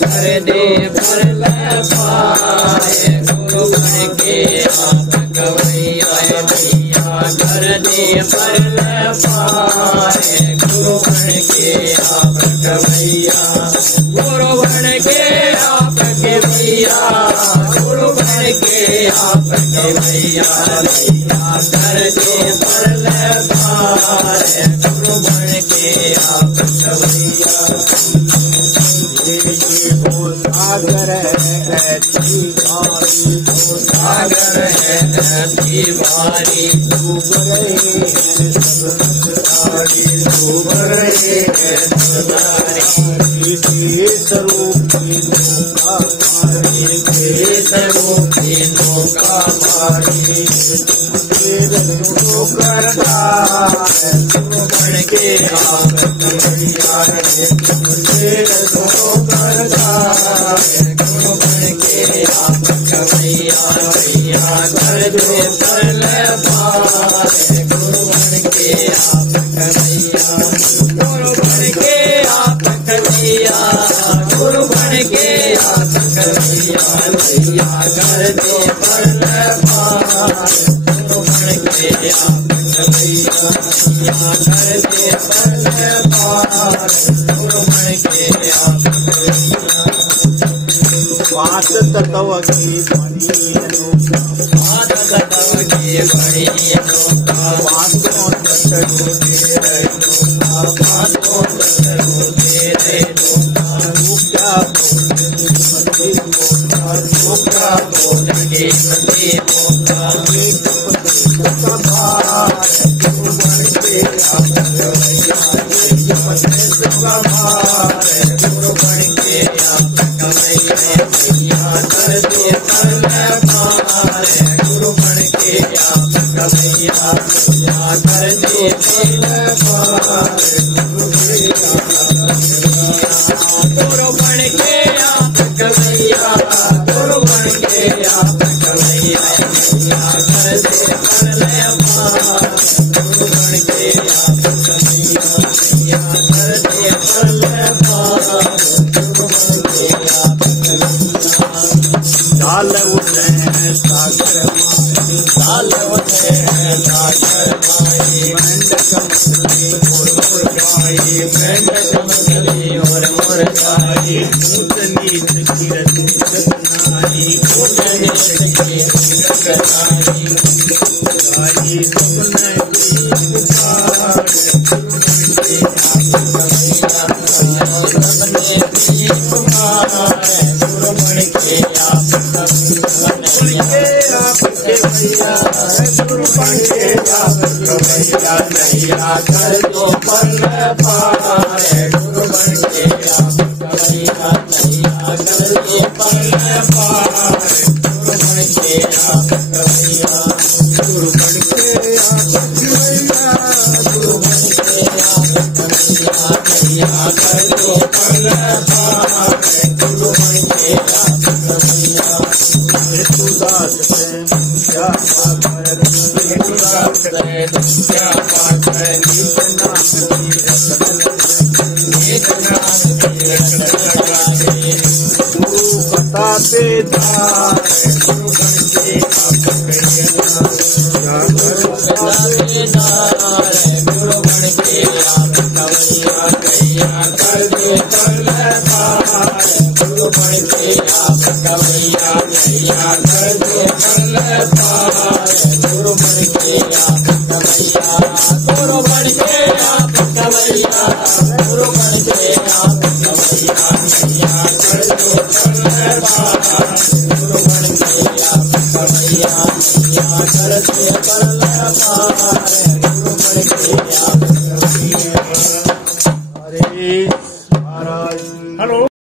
कर दे पर पाए गुरु बन के आप गवैया भैया कर दे पर पाए गुरु बन के आप गवैया गुरु बन के आप के भैया गुरु बन के आप के भैया कर दे पर पाए गुरु बन के आप गवैया सागर है ऐसी बारी डूब रहे स्वरूप के आप गुरु बन के आप भैया भैया कर दे पर पाए गुरु बन के आप भैया गुरु बन के आप भैया गुरु बन के आप भैया भैया कर दे पर पाए गुरु बन के आप भैया भैया कर दे पर पाए गुरु बन के आप बात तत्व की बड़ी बात तत्व की बड़ी बातों तत्व तेरे बातों तत्व तेरे क्या बोलेंगे बंदे गुरु बन के आप कर दे पर पाए गुरु बन के आप भैया कर दे पर पाए गुरु बन के आप भैया गुरु बन के आप भैया कर दे पर पाए गुरु बन के आप भैया कर दे पर पाए गुरु बन के आप साल उठे सागर साल उठे सागर मेंढक मछली और मुर्गाई ऊंच नीच कीरत नारी ऊंच नीच कीरत नारी गाई सपने की पुकार गुरु बन के आप गुरु बन के आप भैया नैया कर दो पर पाए गुरु बन के आप भैया नैया कर दो पर पाए गुरु बन के आप भैया गुरु बन के आप भैया गुरु बन के आप भैया नैया कर दो पर पाए गुरु बन के आप भैया दास क्या बात है गुरु बताते गुरु बन के आप गुरु बन के आप भैया कर दे पर गुरु बन के आप भैया नैया कर दे गुरु बन के आप भैया गुरु बन के आप भैया गुरु बन के आप भैया नैया कर दे गुरु बन के आप भैया नैया कर दे गुरु बन के आप